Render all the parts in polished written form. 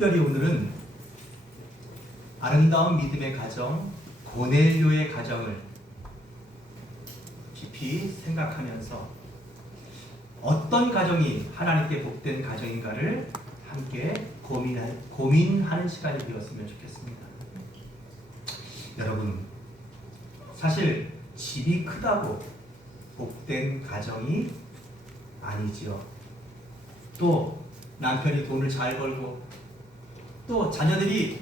특별히 오늘은 아름다운 믿음의 가정, 고넬료의 가정을 깊이 생각하면서 어떤 가정이 하나님께 복된 가정인가를 함께 고민하는 시간이 되었으면 좋겠습니다. 여러분, 사실 집이 크다고 복된 가정이 아니지요. 또 남편이 돈을 잘 벌고 또 자녀들이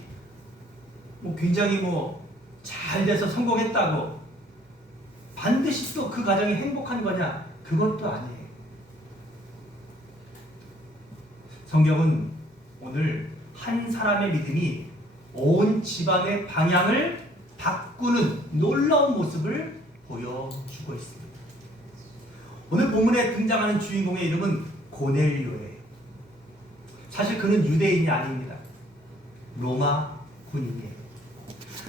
굉장히 잘 돼서 성공했다고 반드시 또 그 가정이 행복한 거냐? 그것도 아니에요. 성경은 오늘 한 사람의 믿음이 온 집안의 방향을 바꾸는 놀라운 모습을 보여주고 있습니다. 오늘 본문에 등장하는 주인공의 이름은 고넬료예요. 사실 그는 유대인이 아닙니다. 로마 군인이에요.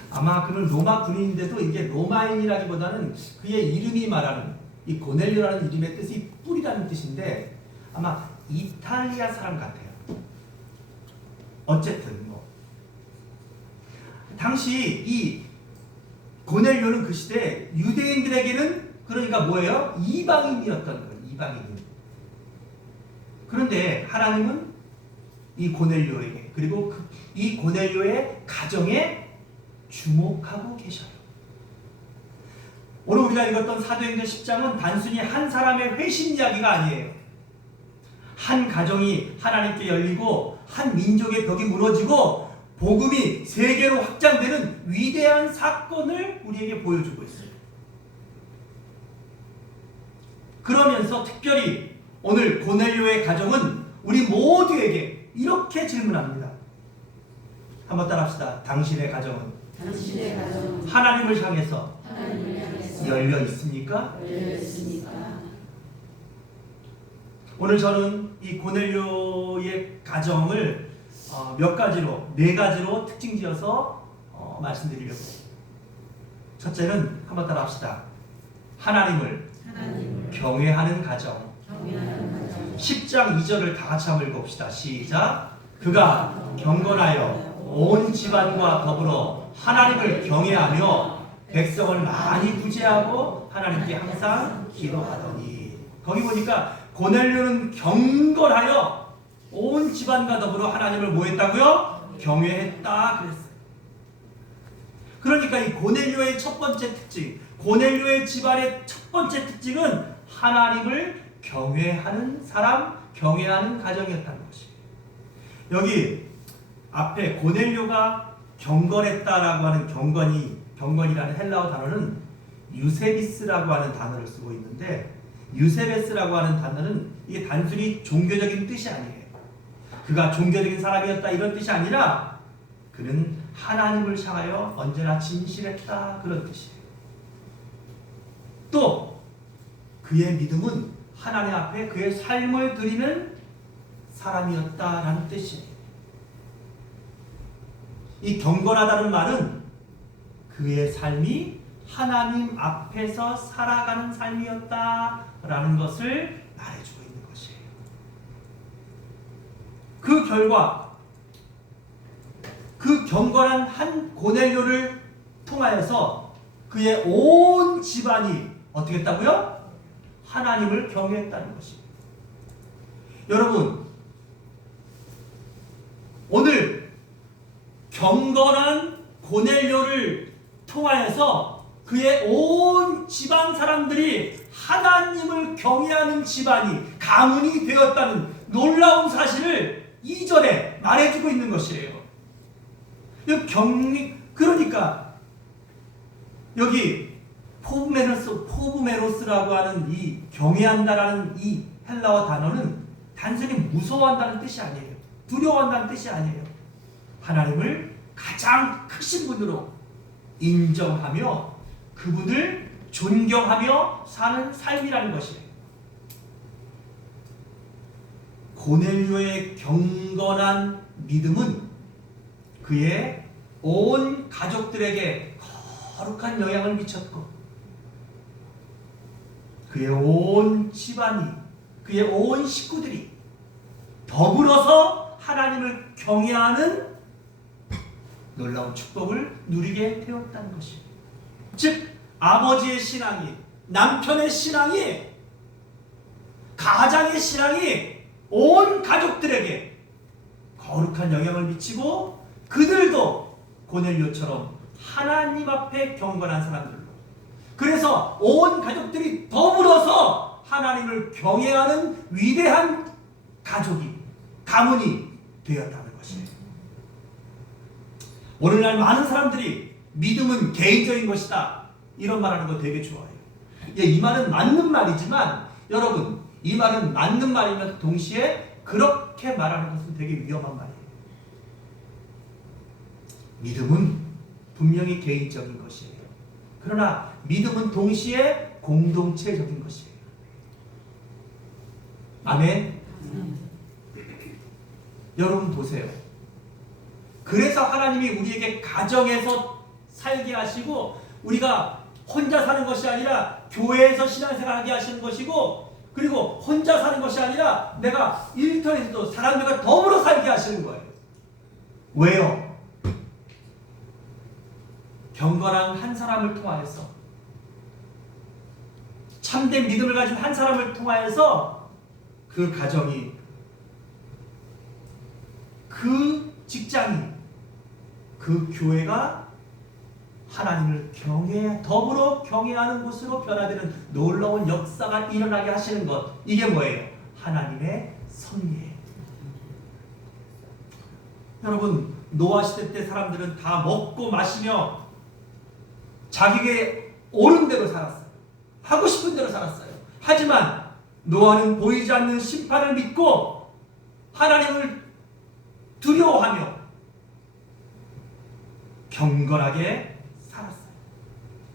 아마 그는 로마 군인인데도 이게 로마인이라기보다는 그의 이름이 말하는 이 고넬료라는 이름의 뜻이 뿔이라는 뜻인데 아마 이탈리아 사람 같아요. 어쨌든 당시 이 고넬료는 그 시대 유대인들에게는 그러니까 뭐예요? 이방인이었던 거예요. 이방인. 그런데 하나님은 이 고넬료에게 그리고 이 고넬료의 가정에 주목하고 계셔요. 오늘 우리가 읽었던 사도행전 10장은 단순히 한 사람의 회심 이야기가 아니에요. 한 가정이 하나님께 열리고 한 민족의 벽이 무너지고 복음이 세계로 확장되는 위대한 사건을 우리에게 보여주고 있어요. 그러면서 특별히 오늘 고넬료의 가정은 우리 모두에게 이렇게 질문합니다. 한번 따라합시다. 당신의 가정은 하나님을 향해서 열려 있습니까? 오늘 저는 이 고넬료의 가정을 네 가지로 특징지어서 말씀드리려고 해요. 첫째는 한번 따라합시다. 하나님을 경외하는 가정. 10장 2절을 다 같이 한번 읽어봅시다. 시작. 그가 경건하여 온 집안과 더불어 하나님을 경외하며 백성을 많이 구제하고 하나님께 항상 기도하더니. 거기 보니까 고넬료는 경건하여 온 집안과 더불어 하나님을 뭐 했다고요? 경외했다 그랬어요. 그러니까 이 고넬료의 첫 번째 특징, 고넬료의 집안의 첫 번째 특징은 하나님을 경외하는 사람, 경외하는 가정이었다는 것이에요. 여기 앞에 고넬료가 경건했다라고 하는 경건이라는 헬라어 단어는 유세비스라고 하는 단어를 쓰고 있는데 유세베스라고 하는 단어는 이게 단순히 종교적인 뜻이 아니에요. 그가 종교적인 사람이었다 이런 뜻이 아니라 그는 하나님을 향하여 언제나 진실했다 그런 뜻이에요. 또 그의 믿음은 하나님 앞에 그의 삶을 드리는 사람이었다라는 뜻이에요. 이 경건하다는 말은 그의 삶이 하나님 앞에서 살아가는 삶이었다라는 것을 말해주고 있는 것이에요. 그 결과 그 경건한 한 고넬료를 통하여서 그의 온 집안이 어떻게 했다고요? 하나님을 경외했다는 것입니다. 여러분, 오늘 경건한 고넬료를 통하여서 그의 온 집안 사람들이 하나님을 경외하는 집안이 가문이 되었다는 놀라운 사실을 2절에 말해주고 있는 것이에요. 그러니까 여기 포브메로스라고 하는 이 경외한다라는 이 헬라어 단어는 단순히 무서워한다는 뜻이 아니에요. 두려워한다는 뜻이 아니에요. 하나님을 가장 크신 분으로 인정하며 그분을 존경하며 사는 삶이라는 것이에요. 고넬료의 경건한 믿음은 그의 온 가족들에게 거룩한 영향을 미쳤고 그의 온 집안이 그의 온 식구들이 더불어서 하나님을 경외하는 놀라운 축복을 누리게 되었다는 것입니다. 즉 아버지의 신앙이, 남편의 신앙이, 가장의 신앙이 온 가족들에게 거룩한 영향을 미치고 그들도 고넬료처럼 하나님 앞에 경건한 사람들로, 그래서 온 가족들이 더불어서 하나님을 경외하는 위대한 가문이 되었다는 것이에요. 오늘날 많은 사람들이 믿음은 개인적인 것이다 이런 말하는 거 되게 좋아해요. 예, 이 말은 맞는 말이지만 여러분, 이 말은 맞는 말이면서 동시에 그렇게 말하는 것은 되게 위험한 말이에요. 믿음은 분명히 개인적인 것이에요. 그러나 믿음은 동시에 공동체적인 것이에요. 아멘. 여러분 보세요. 그래서 하나님이 우리에게 가정에서 살게 하시고 우리가 혼자 사는 것이 아니라 교회에서 신앙생활하게 하시는 것이고, 그리고 혼자 사는 것이 아니라 내가 일터에서도 사람들과 더불어 살게 하시는 거예요. 왜요? 경건한 한 사람을 통하여서, 참된 믿음을 가진 한 사람을 통하여서 그 가정이, 그 직장이, 그 교회가 하나님을 더불어 경외하는 곳으로 변화되는 놀라운 역사가 일어나게 하시는 것, 이게 뭐예요? 하나님의 섭리예요. 여러분, 노아 시대 때 사람들은 다 먹고 마시며 자기에게 옳은 대로 살았어요. 하고 싶은 대로 살았어요. 하지만 노아는 보이지 않는 심판을 믿고 하나님을 두려워하며 경건하게 살았어요.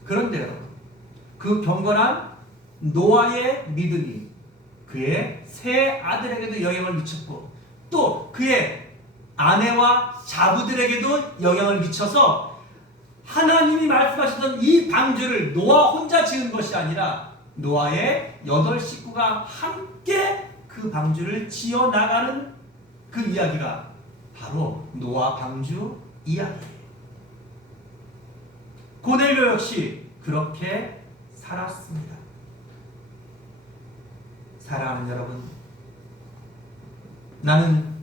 그런데 여러분, 그 경건한 노아의 믿음이 그의 세 아들에게도 영향을 미쳤고 또 그의 아내와 자부들에게도 영향을 미쳐서 하나님이 말씀하셨던 이 방주를 노아 혼자 지은 것이 아니라 노아의 8식구가 함께 그 방주를 지어나가는 그 이야기가 바로 노아 방주 이야기예요. 고넬료 역시 그렇게 살았습니다. 사랑하는 여러분, 나는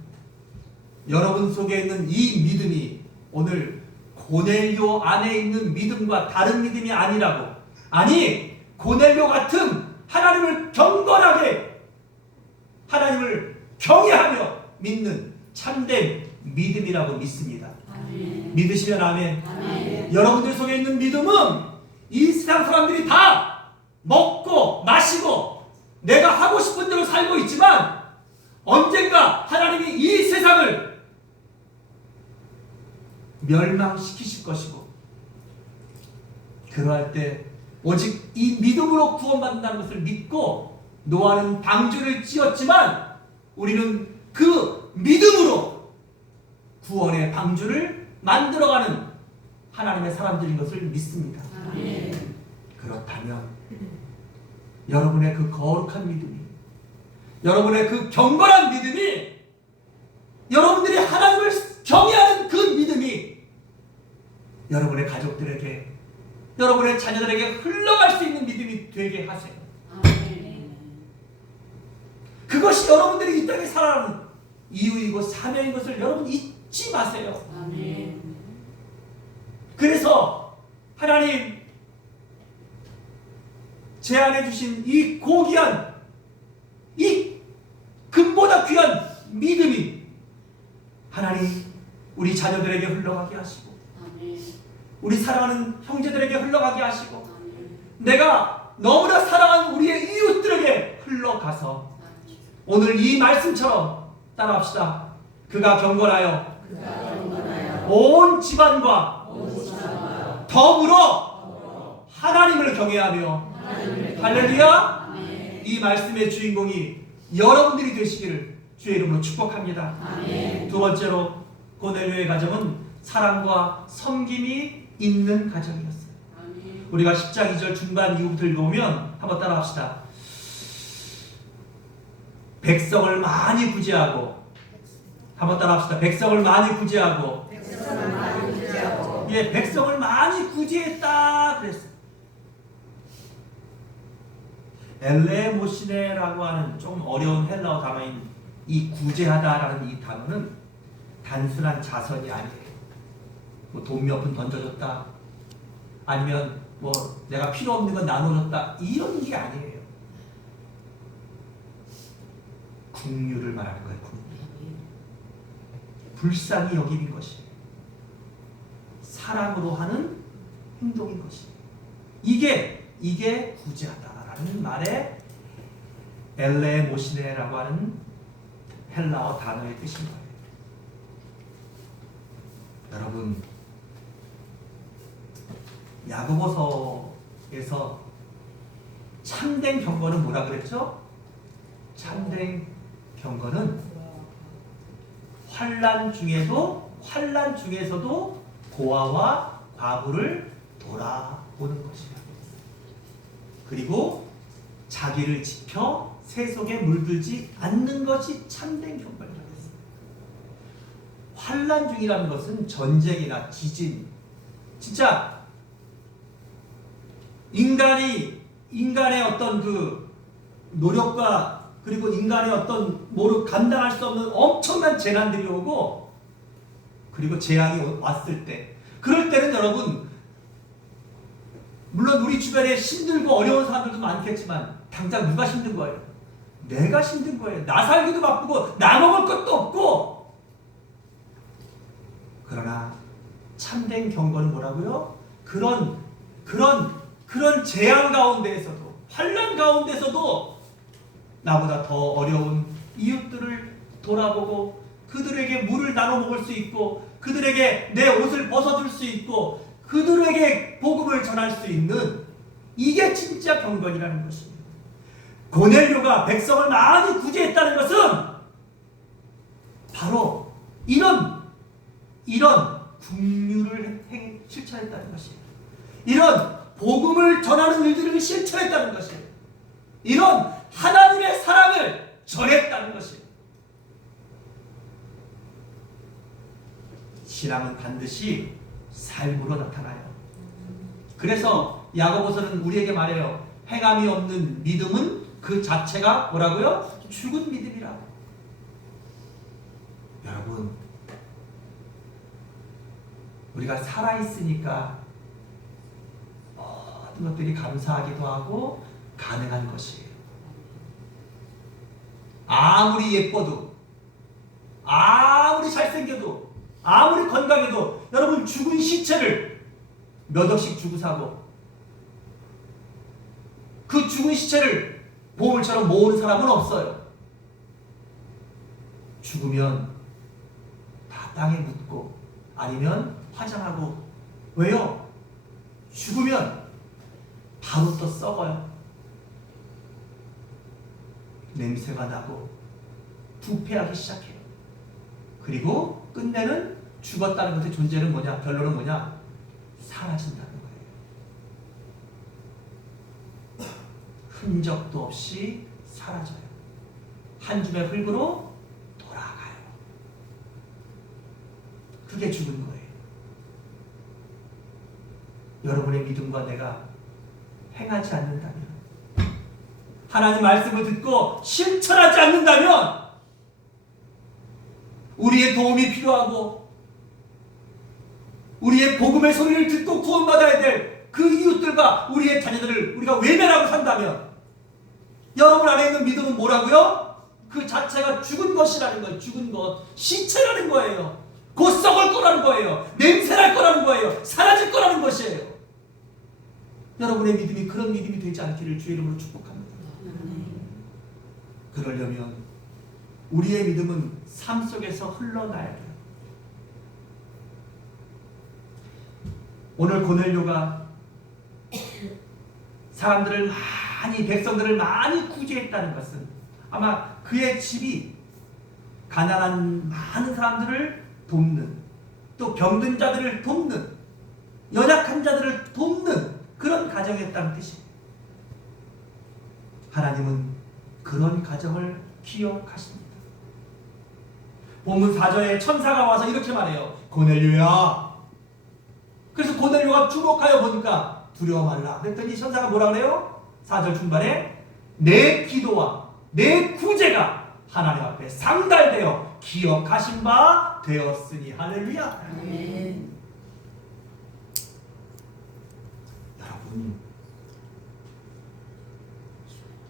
여러분 속에 있는 이 믿음이 오늘 고넬료 안에 있는 믿음과 다른 믿음이 아니라고, 아니 고넬료 같은 하나님을 경건하게, 하나님을 경외하며 믿는 참된 믿음이라고 믿습니다. 아멘. 믿으시면 아멘. 아멘. 여러분들 속에 있는 믿음은 이 세상 사람들이 다 먹고 마시고 내가 하고 싶은 대로 살고 있지만 언젠가 하나님이 이 세상을 멸망시키실 것이고, 그러할 때 오직 이 믿음으로 구원받는다는 것을 믿고 노아는 방주를 지었지만 우리는 그 믿음으로 구원의 방주를 만들어가는 하나님의 사람들인 것을 믿습니다. 아멘. 그렇다면 여러분의 그 거룩한 믿음이, 여러분의 그 경건한 믿음이, 여러분들이 하나님을 경외하는 그 믿음이 여러분의 가족들에게, 여러분의 자녀들에게 흘러갈 수 있는 믿음이 되게 하세요. 아멘. 그것이 여러분들이 이 땅에 살아가는 이유이고 사명인 것을 여러분 잊지 마세요. 아멘. 그래서 하나님 제안해 주신 이 고귀한, 이 금보다 귀한 믿음이 하나님 우리 자녀들에게 흘러가게 하시고, 우리 사랑하는 형제들에게 흘러가게 하시고, 내가 너무나 사랑하는 우리의 이웃들에게 흘러가서 오늘 이 말씀처럼 따라합시다. 그가 경건하여 온 집안과 더불어 하나님을 경외하며, 할렐루야. 이 말씀의 주인공이 여러분들이 되시기를 주의 이름으로 축복합니다. 아멘. 두 번째로 고넬료의 가정은 사랑과 섬김이 있는 가정이었어요. 아멘. 우리가 10장 2절 중반 이후부터 읽어보면 한번 따라합시다. 백성을 많이 구제하고, 한번 따라합시다. 백성을 많이 구제하고. 백성을 많이 구제하고. 예, 백성을 많이 구제했다 그랬어요. 엘레모시네라고 하는 좀 어려운 헬라어 단어인 이 구제하다라는 이 단어는 단순한 자선이 아니에요. 뭐 돈 몇 푼 던져줬다, 아니면 뭐 내가 필요 없는 건 나눠줬다, 이런 게 아니에요. 긍휼을 말하는 거예요. 긍휼. 불쌍히 여기는 것이 사랑으로 하는 행동인 것이 이게 구제하다라는 말에 엘레모시네라고 하는 헬라어 단어의 뜻인 거예요. 여러분, 야고보서에서 참된 경건은 뭐라 그랬죠? 참된 경건은 환난 중에서도 고아와 과부를 돌아보는 것이다. 그리고 자기를 지켜 세속에 물들지 않는 것이 참된 경건이라고 했습니다. 환난 중이라는 것은 전쟁이나 지진, 진짜 인간의 어떤 그 노력과 그리고 인간의 어떤 뭐를 감당할 수 없는 엄청난 재난들이 오고, 그리고 재앙이 왔을 때, 그럴 때는 여러분, 물론 우리 주변에 힘들고 어려운 사람들도 많겠지만 당장 누가 힘든 거예요? 내가 힘든 거예요. 나 살기도 바쁘고 나 먹을 것도 없고. 그러나 참된 경건은 뭐라고요? 그런 재앙 가운데에서도, 환난 가운데서도 나보다 더 어려운 이웃들을 돌아보고 그들에게 물을 나눠 먹을 수 있고, 그들에게 내 옷을 벗어줄 수 있고, 그들에게 복음을 전할 수 있는, 이게 진짜 경건이라는 것입니다. 고넬료가 백성을 많이 구제했다는 것은 바로 이런 긍휼을 실천했다는 것이에요. 이런 복음을 전하는 일들을 실천했다는 것이에요. 이런 하나님의 사랑을 전했다는 것이에요. 신앙은 반드시 삶으로 나타나요. 그래서 야고보서는 우리에게 말해요. 행함이 없는 믿음은 그 자체가 뭐라고요? 죽은 믿음이라고. 여러분, 우리가 살아있으니까 모든 것들이 감사하기도 하고 가능한 것이에요. 아무리 예뻐도, 아무리 잘생겨도, 아무리 건강해도 여러분 죽은 시체를 몇 억씩 주고 사고 그 죽은 시체를 보물처럼 모으는 사람은 없어요. 죽으면 다 땅에 묻고 아니면 화장하고. 왜요? 죽으면 바로 또 썩어요. 냄새가 나고 부패하기 시작해요. 그리고 끝내는 죽었다는 것의 존재는 뭐냐? 결론은 뭐냐? 사라진다는 거예요. 흔적도 없이 사라져요. 한 줌의 흙으로 돌아가요. 그게 죽은 거예요. 여러분의 믿음과 내가 행하지 않는다면, 하나님 말씀을 듣고 실천하지 않는다면, 우리의 도움이 필요하고 우리의 복음의 소리를 듣고 구원받아야 될 그 이웃들과 우리의 자녀들을 우리가 외면하고 산다면, 여러분 안에 있는 믿음은 뭐라고요? 그 자체가 죽은 것이라는 거예요. 죽은 것, 시체라는 거예요. 곧 썩을 거라는 거예요. 냄새날 거라는 거예요. 사라질 거라는 것이에요. 여러분의 믿음이 그런 믿음이 되지 않기를 주의 이름으로 축복합니다. 그러려면 우리의 믿음은 삶 속에서 흘러나야 돼요. 오늘 고넬료가 백성들을 많이 구제했다는 것은 아마 그의 집이 가난한 많은 사람들을 돕는, 또 병든 자들을 돕는, 연약한 자들을 돕는 그런 가정이었다는 뜻입니다. 하나님은 그런 가정을 기억하십니다. 본문 4절에 천사가 와서 이렇게 말해요. 고넬료야. 그래서 고넬료가 주목하여 보니까 두려워 말라. 그랬더니 천사가 뭐라 그래요? 4절 중반에 내 기도와 내 구제가 하나님 앞에 상달되어 기억하신 바 되었으니. 할렐루야. 아멘. 여러분,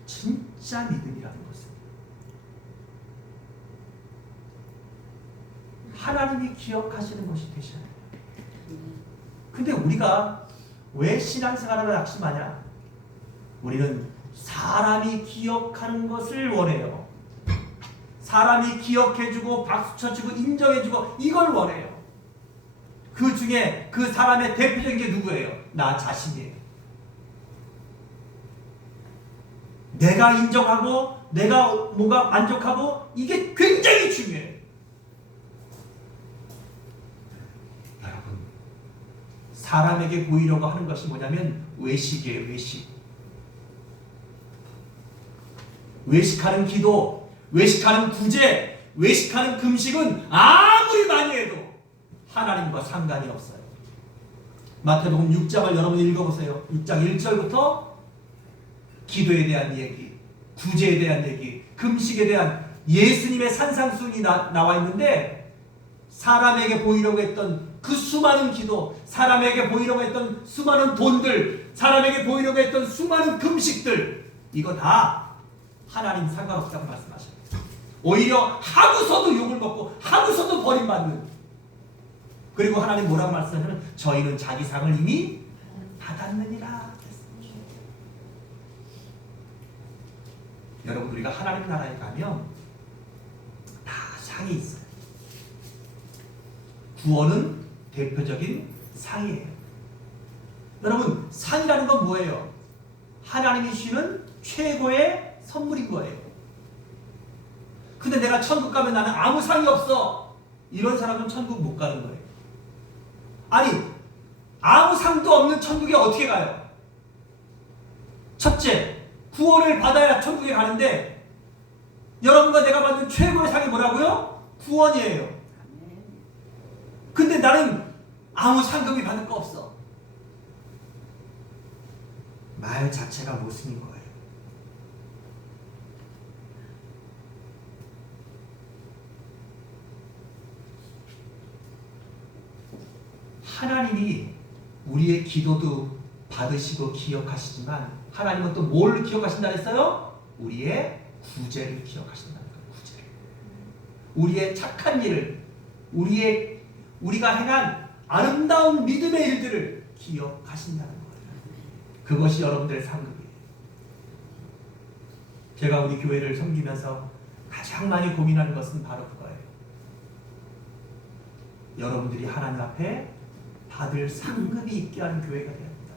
진짜 믿음이라는 것은 하나님이 기억하시는 것이 되셔야 돼요. 근데 우리가 왜 신앙생활을 낙심하냐? 우리는 사람이 기억하는 것을 원해요. 사람이 기억해주고 박수쳐주고 인정해주고 이걸 원해요. 그 중에 그 사람의 대표적인 게 누구예요? 나 자신이에요. 내가 인정하고 내가 뭐가 만족하고 이게 굉장히 중요해요. 여러분, 사람에게 보이려고 하는 것이 뭐냐면 외식이에요. 외식. 외식하는 기도, 외식하는 구제, 외식하는 금식은 아무리 많이 해도 하나님과 상관이 없어요. 마태복음 6장을 여러분 읽어보세요. 6장 1절부터 기도에 대한 얘기, 구제에 대한 얘기, 금식에 대한 예수님의 산상수훈이 나와 있는데, 사람에게 보이려고 했던 그 수많은 기도, 사람에게 보이려고 했던 수많은 돈들, 사람에게 보이려고 했던 수많은 금식들, 이거 다 하나님 상관없다고 말씀하셔요. 오히려 하고서도 욕을 먹고 하고서도 버림받는. 그리고 하나님 뭐라고 말씀하냐면 저희는 자기 상을 이미 받았느니라. 여러분, 우리가 하나님 나라에 가면 다 상이 있어요. 구원은 대표적인 상이에요. 여러분, 상이라는 건 뭐예요? 하나님이 주시는 최고의 선물인 거예요. 근데 내가 천국 가면 나는 아무 상이 없어, 이런 사람은 천국 못 가는 거예요. 아니, 아무 상도 없는 천국에 어떻게 가요? 첫째, 구원을 받아야 천국에 가는데, 여러분과 내가 받는 최고의 상이 뭐라고요? 구원이에요. 근데 나는 아무 상급이 받을 거 없어. 말 자체가 모순인 거예요. 하나님이 우리의 기도도 받으시고 기억하시지만 하나님은 또 뭘 기억하신다 했어요? 우리의 구제를 기억하신다는 거예요. 구제를. 우리의 착한 일을, 우리가 행한 아름다운 믿음의 일들을 기억하신다는 거예요. 그것이 여러분들의 상급이에요. 제가 우리 교회를 섬기면서 가장 많이 고민하는 것은 바로 그거예요. 여러분들이 하나님 앞에 받을 상급이 있게 하는 교회가 되어야 합니다.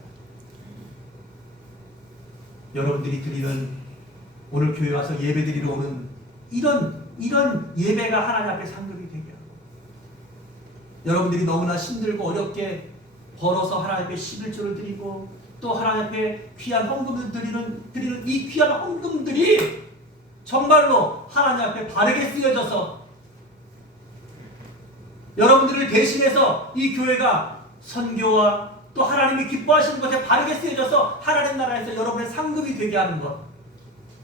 여러분들이 드리는, 오늘 교회 와서 예배 드리러 오는 이런 예배가 하나님 앞에 상급이 되게 하고, 여러분들이 너무나 힘들고 어렵게 벌어서 하나님 앞에 11조를 드리고 또 하나님 앞에 귀한 헌금을 드리는 이 귀한 헌금들이 정말로 하나님 앞에 바르게 쓰여져서 여러분들을 대신해서 이 교회가 선교와 또 하나님이 기뻐하시는 것에 바르게 쓰여져서 하나님 나라에서 여러분의 상급이 되게 하는 것,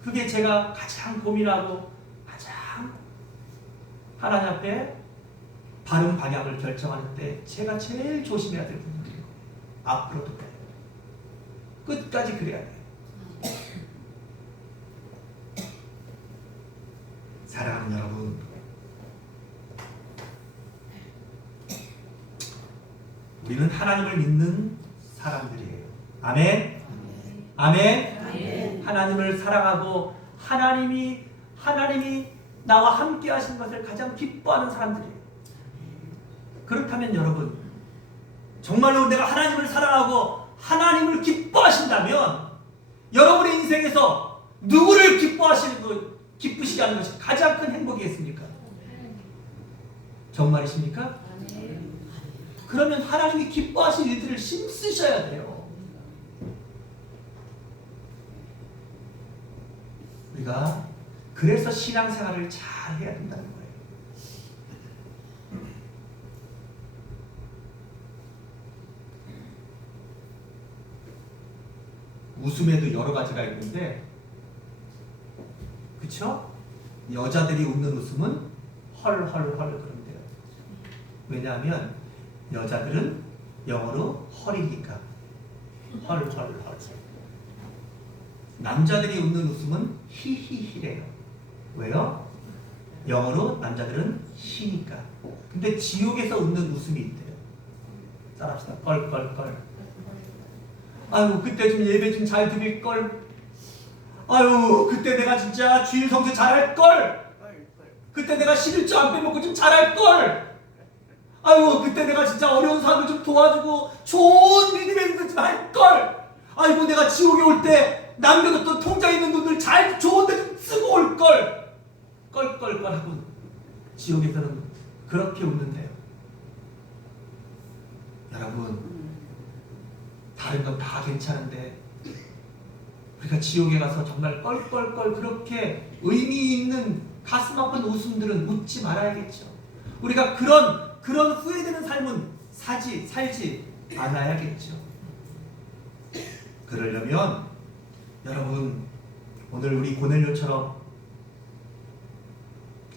그게 제가 가장 고민하고 가장 하나님 앞에 바른 방향을 결정하는 때 제가 제일 조심해야 될 부분이에요. 앞으로도 그래요. 끝까지 그래야 돼요. 사랑하는 여러분, 우리는 하나님을 믿는 사람들이에요. 아멘? 아멘? 아멘. 하나님을 사랑하고 하나님이 나와 함께 하신 것을 가장 기뻐하는 사람들이에요. 그렇다면 여러분, 정말로 내가 하나님을 사랑하고 하나님을 기뻐하신다면 여러분의 인생에서 누구를 기쁘시게 하는 것이 가장 큰 행복이겠습니까? 정말이십니까? 그러면 하나님이 기뻐하신 일들을 힘쓰셔야 돼요. 우리가 그래서 신앙생활을 잘 해야 된다는 거예요. 웃음에도 여러 가지가 있는데, 그쵸? 여자들이 웃는 웃음은 헐헐헐 그런데요. 왜냐하면 여자들은 영어로 헐이니까. 헐헐헐. 남자들이 웃는 웃음은 히히히래요. 왜요? 영어로 남자들은 히니까. 근데 지옥에서 웃는 웃음이 있대요. 따라합시다. 껄껄껄. 아유, 그때 좀 예배 좀 잘 드릴걸. 아유, 그때 내가 진짜 주일 성수 잘할걸. 그때 내가 11조 안 빼먹고 좀 잘할걸. 아유, 그때 내가 진짜 어려운 사람들 좀 도와주고 좋은 믿음의 일들 좀 할걸. 아이고, 내가 지옥에 올 때 남겨뒀던 통장에 있는 돈들 잘 좋은 데 좀 쓰고 올걸. 껄껄껄 하고 지옥에서는 그렇게 웃는데요. 여러분, 다른 건 다 괜찮은데 우리가 지옥에 가서 정말 껄껄껄 그렇게 의미 있는 가슴 아픈 웃음들은 웃지 말아야겠죠. 우리가 그런 후회되는 삶은 살지 않아야겠죠. 그러려면 여러분, 오늘 우리 고넬료처럼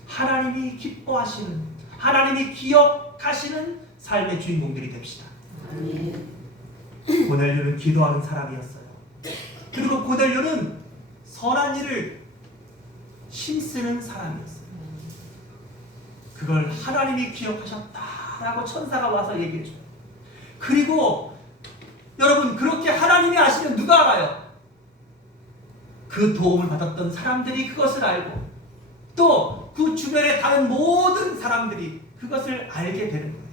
하나님이 기뻐하시는, 하나님이 기억하시는 삶의 주인공들이 됩시다. 고넬료는 기도하는 사람이었어요. 그리고 고넬료는 선한 일을 힘쓰는 사람이었어요. 그걸 하나님이 기억하셨다라고 천사가 와서 얘기해줘요. 그리고 여러분, 그렇게 하나님이 아시면 누가 알아요? 그 도움을 받았던 사람들이 그것을 알고 또 그 주변의 다른 모든 사람들이 그것을 알게 되는 거예요.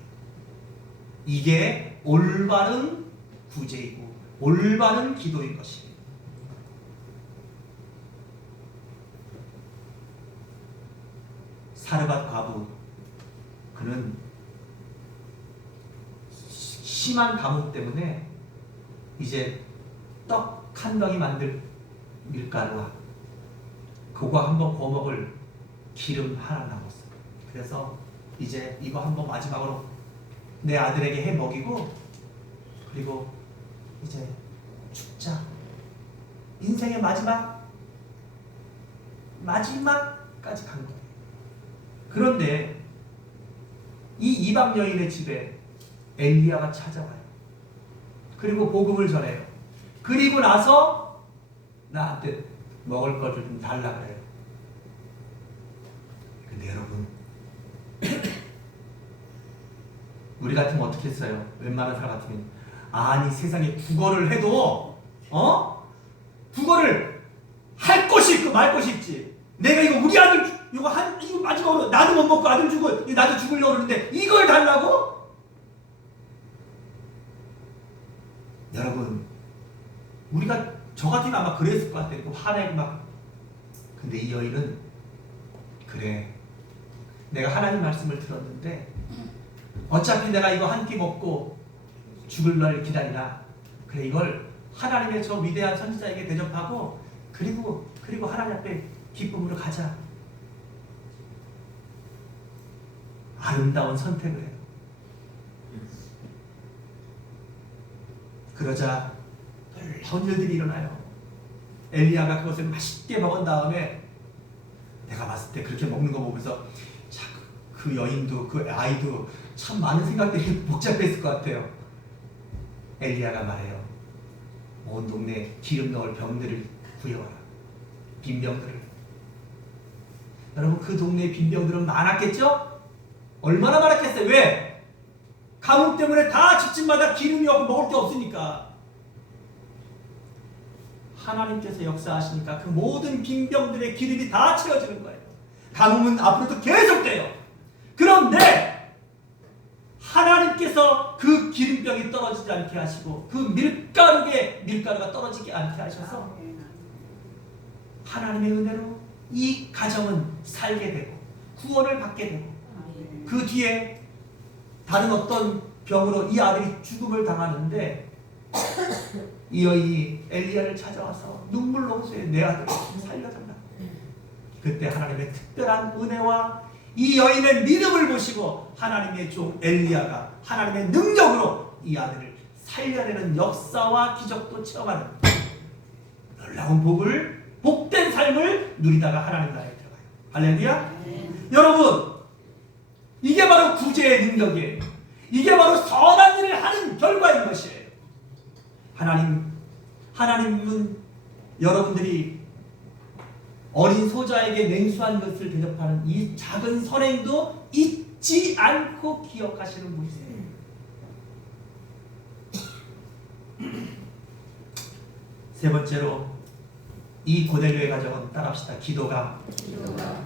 이게 올바른 구제이고 올바른 기도인 것입니다. 사르밧 과부, 그는 심한 감옥 때문에 이제 떡 한 덩이 만들 밀가루와 그거 한번 구워 먹을 기름 하나 남았어요. 그래서 이제 이거 한번 마지막으로 내 아들에게 해 먹이고 그리고 이제 죽자. 인생의 마지막까지 간 거예요. 그런데 이 이방 여인의 집에 엘리야가 찾아와요. 그리고 복음을 전해요. 그리고 나서 나한테 먹을 걸 좀 달라 그래요. 근데 여러분, 우리 같으면 어떻게 했어요? 웬만한 사람 같으면 아니 세상에 국어를 해도 국어를 할 것이 있고 말 것이 있지. 내가 이거 우리 아들 이거 마지막으로 나도 못 먹고 아들 주고 나도 죽으려고 그러는데 이걸 달라고? 여러분, 우리가 저 같으면 아마 그랬을 것 같아요. 화내고 막. 근데 이 여인은 그래, 내가 하나님 말씀을 들었는데 어차피 내가 이거 한 끼 먹고 죽을 날 기다리라. 그래, 이걸 하나님의 저 위대한 선지자에게 대접하고 그리고 하나님 앞에 기쁨으로 가자. 아름다운 선택을 해요. 그러자 놀라운 일들이 일어나요. 엘리야가 그것을 맛있게 먹은 다음에 내가 봤을 때 그렇게 먹는 거 보면서 그 여인도 그 아이도 참 많은 생각들이 복잡했을 것 같아요. 엘리야가 말해요. 온 동네 기름 넣을 병들을 구해와라. 빈병들을. 여러분, 그 동네에 빈병들은 많았겠죠? 얼마나 많았겠어요? 왜? 가뭄 때문에 다 집집마다 기름이 없고 먹을 게 없으니까. 하나님께서 역사하시니까 그 모든 빈병들의 기름이 다 채워지는 거예요. 가뭄은 앞으로도 계속돼요. 그런데 하나님께서 그 기름병이 떨어지지 않게 하시고 그 밀가루가 떨어지지 않게 하셔서 하나님의 은혜로 이 가정은 살게 되고 구원을 받게 되고 그 뒤에 다른 어떤 병으로 이 아들이 죽음을 당하는데 이 여인이 엘리야를 찾아와서 눈물로 호소해 내 아들을 살려달라. 그때 하나님의 특별한 은혜와 이 여인의 믿음을 보시고 하나님의 종 엘리야가 하나님의 능력으로 이 아들을 살려내는 역사와 기적도 체험하는 놀라운 복된 삶을 누리다가 하나님 나라에 들어가요. 할렐루야. 여러분, 이게 바로 구제의 능력이에요. 이게 바로 선한 일을 하는 결과인 것이에요. 하나님은 여러분들이 어린 소자에게 냉수한 것을 대접하는 이 작은 선행도 잊지 않고 기억하시는 분이세요. 세 번째로 이 고넬료의 가정은 따라합시다. 기도가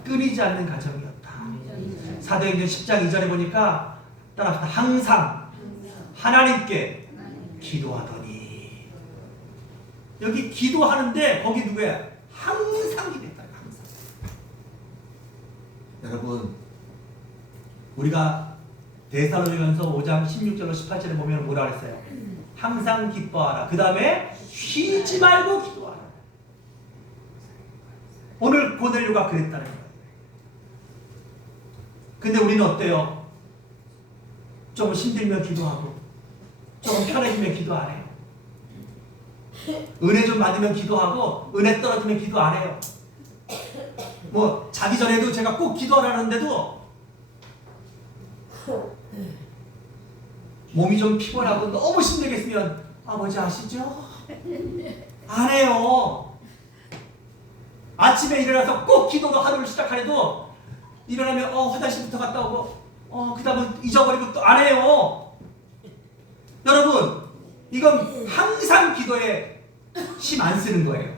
끊이지 않는 가정이었다. 사도행전 10장 2절에 보니까 따라합시다. 항상 하나님께 기도하더니. 여기 기도하는데 거기 누구야? 항상이 됐다. 항상. 여러분, 우리가 데살로니가서 5장 16절로 18절에 보면 뭐라 그랬어요? 항상 기뻐하라. 그 다음에 쉬지 말고 기도하라. 오늘 고넬료가 그랬다는 거예요. 근데 우리는 어때요? 좀 힘들면 기도하고, 좀 편해지면 기도 안 해요. 은혜 좀 받으면 기도하고, 은혜 떨어지면 기도 안 해요. 뭐 자기 전에도 제가 꼭 기도하라는데도 몸이 좀 피곤하고 너무 힘들겠으면 아버지 아시죠? 안 해요. 아침에 일어나서 꼭 기도로 하루를 시작하래도 일어나면 화장실부터 갔다 오고 그 다음은 잊어버리고 또 안 해요. 여러분, 이건 항상 기도에 힘 안 쓰는 거예요.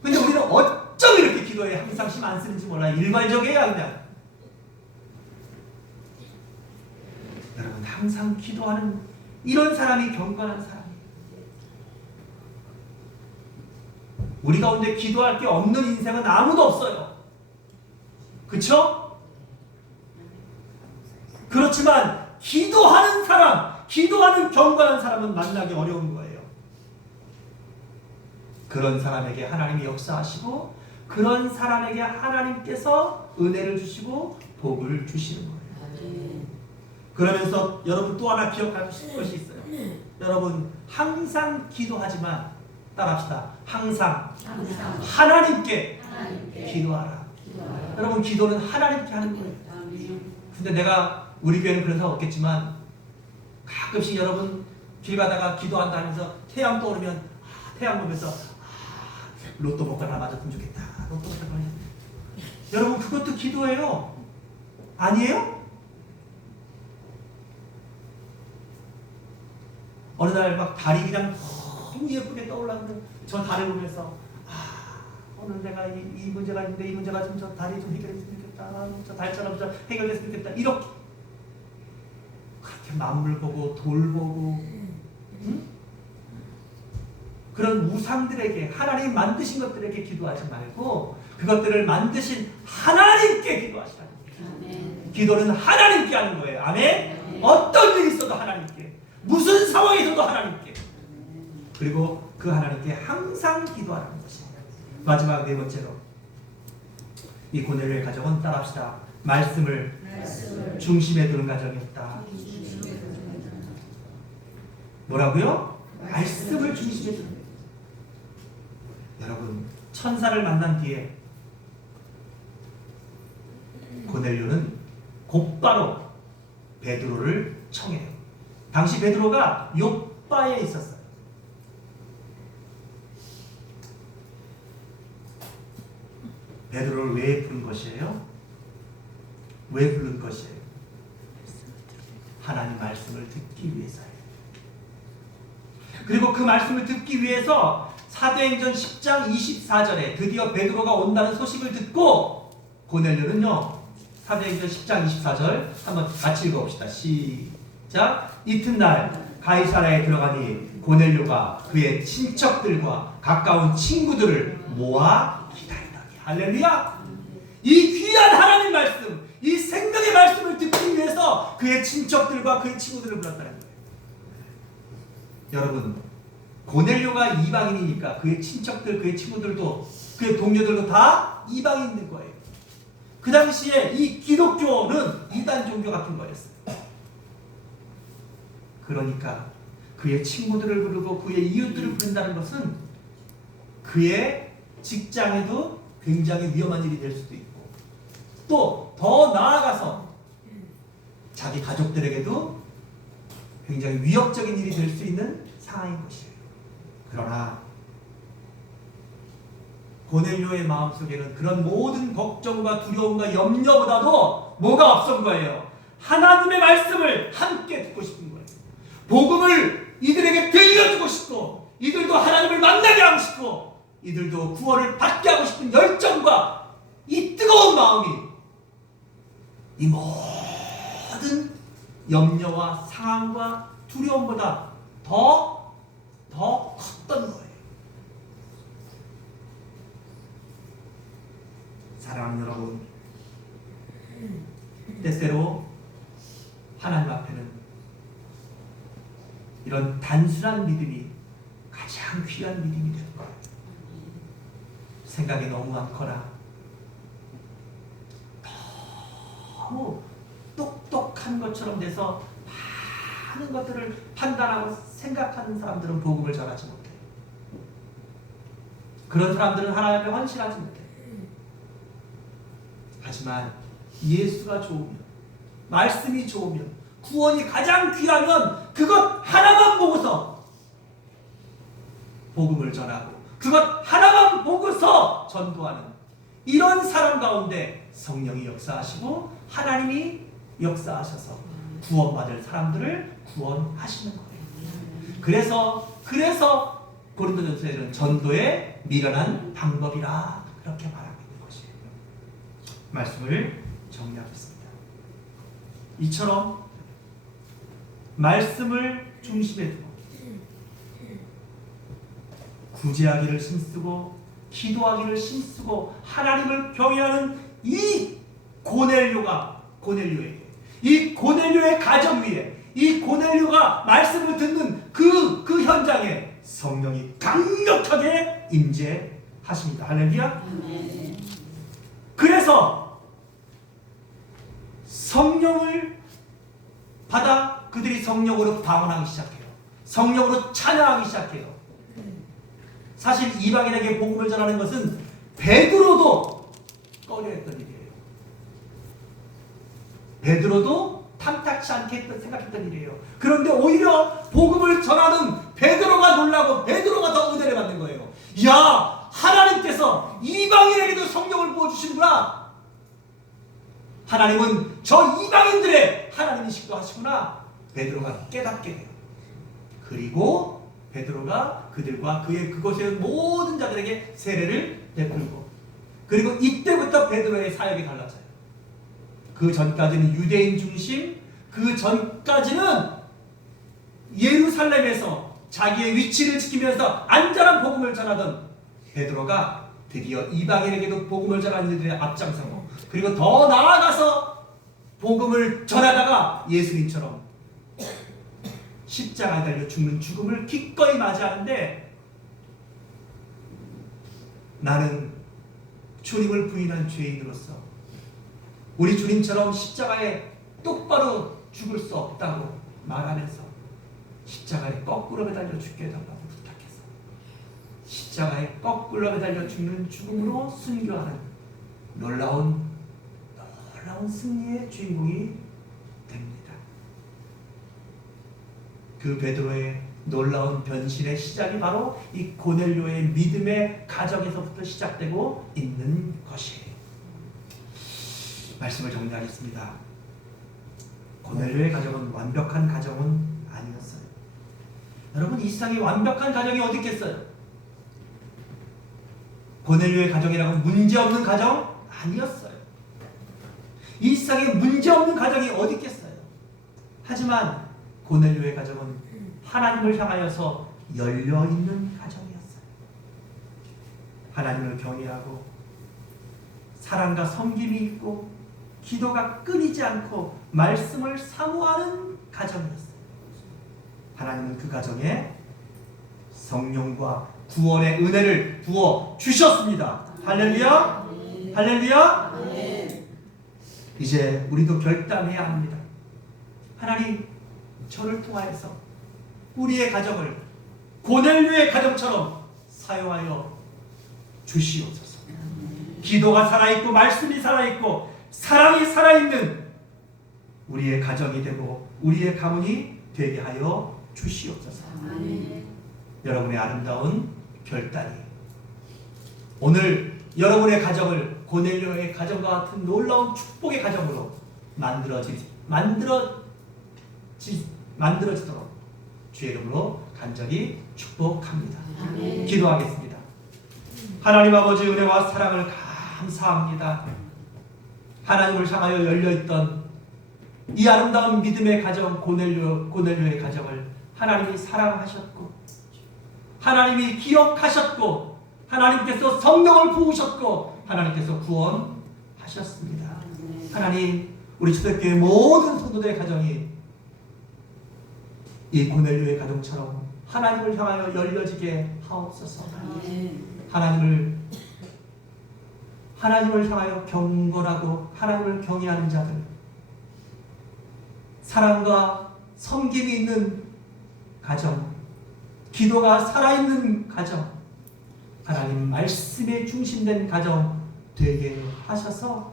근데 우리는 어쩜 이렇게 기도에 항상 힘 안 쓰는지 몰라요. 일괄적이에요. 그냥 여러분, 항상 기도하는 이런 사람이 경건한 사람이에요. 우리 가운데 기도할 게 없는 인생은 아무도 없어요. 그쵸? 그렇지만 기도하는 사람, 기도하는 경건한 사람은 만나기 어려운 거예요. 그런 사람에게 하나님이 역사하시고, 그런 사람에게 하나님께서 은혜를 주시고 복을 주시는 거예요. 그러면서 여러분 또 하나 기억할 것이 있어요. 여러분, 항상 기도하지만 따라합시다. 항상 하나님께 기도하라. 여러분, 기도는 하나님께 하는 거예요. 근데 내가 우리 교회는 그래서 없겠지만 가끔씩 여러분 길 가다가 기도한다 하면서 태양 떠오르면 태양 보면서 로또 복권 하나 맞았으면 좋겠다. 로또 복권. 여러분, 그것도 기도예요. 아니에요? 어느 날 막 달이 그냥 너무 예쁘게 떠올랐는데 저 달을 보면서 오늘 내가 이 문제가 있는데 이 문제가 좀 저 달이 좀 해결했으면 좋겠다. 저 달처럼 저 해결됐으면 좋겠다. 이렇게 그렇게 만물 보고 돌 보고 그런 우상들에게, 하나님 만드신 것들에게 기도하지 말고 그것들을 만드신 하나님께 기도하시라는 거예요. 기도는 하나님께 하는 거예요. 아멘? 어떤 일이 있어도 하나님께, 무슨 상황이 있어도 하나님께, 그리고 그 하나님께 항상 기도하라는 것입니다. 마지막 네 번째로 이 고넬료의 가정은 따라합시다. 말씀을 중심에 두는 가정이었다. 뭐라고요? 말씀을 중심에 두는 거예요. 여러분, 천사를 만난 뒤에 고넬료는 곧바로 베드로를 청해요. 당시 베드로가 욥바에 있었어요. 베드로를 왜 부른 것이에요? 왜 부른 것이에요? 하나님 말씀을 듣기 위해서예요. 그리고 그 말씀을 듣기 위해서 사도행전 10장 24절에 드디어 베드로가 온다는 소식을 듣고 고넬료는요, 사도행전 10장 24절 한번 같이 읽어봅시다. 시작. 이튿날 가이사랴에 들어가니 고넬료가 그의 친척들과 가까운 친구들을 모아 기다리더니. 할렐루야. 이 귀한 하나님 말씀, 이 생명의 말씀을 듣기 위해서 그의 친척들과 그의 친구들을 불렀다는 거예요. 여러분, 고넬료가 이방인이니까 그의 친척들, 그의 친구들도, 그의 동료들도 다 이방인인 거예요. 그 당시에 이 기독교는 이단 종교 같은 거였어요. 그러니까 그의 친구들을 부르고 그의 이웃들을 부른다는 것은 그의 직장에도 굉장히 위험한 일이 될 수도 있고, 또 더 나아가서 자기 가족들에게도 굉장히 위협적인 일이 될 수 있는 상황인 것이에요. 그러나 고넬료의 마음속에는 그런 모든 걱정과 두려움과 염려보다도 뭐가 앞선 거예요? 하나님의 말씀을 함께 듣고 싶은 거예요. 복음을 이들에게 들려주고 싶고, 이들도 하나님을 만나게 하고 싶고, 이들도 구원을 받게 하고 싶은 열정과 이 뜨거운 마음이 이 모든 염려와 상황과 두려움보다 더 컸던 거예요. 사랑하는 여러분, 때때로 하나님 앞에는 이런 단순한 믿음이 가장 귀한 믿음이 될 거예요. 생각이 너무 많거나 너무 똑똑한 것처럼 돼서 많은 것들을 판단하고 생각하는 사람들은 복음을 전하지 못해요. 그런 사람들은 하나님께 헌신하지 못해요. 하지만 예수가 좋으면, 말씀이 좋으면, 구원이 가장 귀하면 그것 하나만 보고서 복음을 전하고 그것 하나만 보고서 전도하는 이런 사람 가운데 성령이 역사하시고 하나님이 역사하셔서 구원받을 사람들을 구원하시는 거예요. 그래서 고린도전서에는 전도의 미련한 방법이라 그렇게 말하고 있는 것이에요. 말씀을 정리하겠습니다. 이처럼 말씀을 중심에 두고 구제하기를 힘쓰고 기도하기를 힘쓰고 하나님을 경외하는 이 고넬료에게, 이 고넬료의 가정 위에, 이 고넬료가 말씀을 듣는 그 현장에 성령이 강력하게 임재하십니다. 할렐루야. 그래서 성령을 받아 그들이 성령으로 방언하기 시작해요. 성령으로 찬양하기 시작해요. 사실 이방인에게 복음을 전하는 것은 베드로도 꺼려했던 일이에요. 베드로도 탐탁치 않게 생각했던 일이에요. 그런데 오히려 복음을 전하는 베드로가 놀라고 베드로가 더 은혜를 받는 거예요. 야, 하나님께서 이방인에게도 성령을 부어주시는구나. 하나님은 저 이방인들의 하나님이시기도 하시구나. 베드로가 깨닫게 돼요. 그리고 베드로가 그들과 그곳의 모든 자들에게 세례를 베풀고, 그리고 이때부터 베드로의 사역이 달라져요. 그 전까지는 유대인 중심, 그 전까지는 예루살렘에서 자기의 위치를 지키면서 안전한 복음을 전하던 베드로가 드디어 이방인에게도 복음을 전하는 일에 앞장서고, 그리고 더 나아가서 복음을 전하다가 예수님처럼 십자가에 달려 죽는 죽음을 기꺼이 맞이하는데, 나는 주님을 부인한 죄인으로서 우리 주님처럼 십자가에 똑바로 죽을 수 없다고 말하면서 십자가에 거꾸로 매달려 죽게 해달라고 부탁해서 십자가에 거꾸로 매달려 죽는 죽음으로 순교하는 놀라운 승리의 주인공이 됩니다. 그 베드로의 놀라운 변신의 시작이 바로 이 고넬료의 믿음의 가정에서부터 시작되고 있는 것이에요. 말씀을 정리하겠습니다. 고넬료의 가정은 완벽한 가정은 아니었어요. 여러분, 이 세상에 완벽한 가정이 어디 있겠어요? 고넬료의 가정이라고 문제없는 가정 아니었어요. 이 세상에 문제없는 가정이 어디 있겠어요? 하지만 고넬료의 가정은 하나님을 향하여서 열려있는 가정이었어요. 하나님을 경외하고 사랑과 섬김이 있고 기도가 끊이지 않고 말씀을 사모하는 가정이었어요. 하나님은 그 가정에 성령과 구원의 은혜를 부어 주셨습니다. 할렐루야! 할렐루야! 이제 우리도 결단해야 합니다. 하나님, 저를 통하여서 우리의 가정을 고넬료의 가정처럼 사용하여 주시옵소서. 기도가 살아있고 말씀이 살아있고 사랑이 살아있는 우리의 가정이 되고 우리의 가문이 되게 하여 주시옵소서. 여러분의 아름다운 결단이 오늘 여러분의 가정을 고넬료의 가정과 같은 놀라운 축복의 가정으로 만들어지도록 주의 이름으로 간절히 축복합니다. 기도하겠습니다. 하나님 아버지 은혜와 사랑을 감사합니다. 하나님을 향하여 열려있던 이 아름다운 믿음의 가정 고넬료의 가정을 하나님이 사랑하셨고 하나님이 기억하셨고 하나님께서 성령을 부으셨고 하나님께서 구원하셨습니다. 하나님 우리 초대교회 모든 성도들의 가정이 이 고넬료의 가정처럼 하나님을 향하여 열려지게 하옵소서. 하나님을 향하여 경건하고 하나님을 경외하는 자들, 사랑과 섬김이 있는 가정, 기도가 살아있는 가정, 하나님 말씀에 중심된 가정 되게 하셔서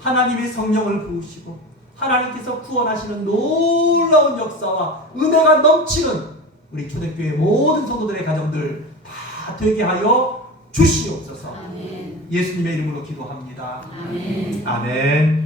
하나님의 성령을 부으시고 하나님께서 구원하시는 놀라운 역사와 은혜가 넘치는 우리 초대교회 모든 성도들의 가정들 다 되게 하여 주시옵소서. 예수님의 이름으로 기도합니다. 아멘.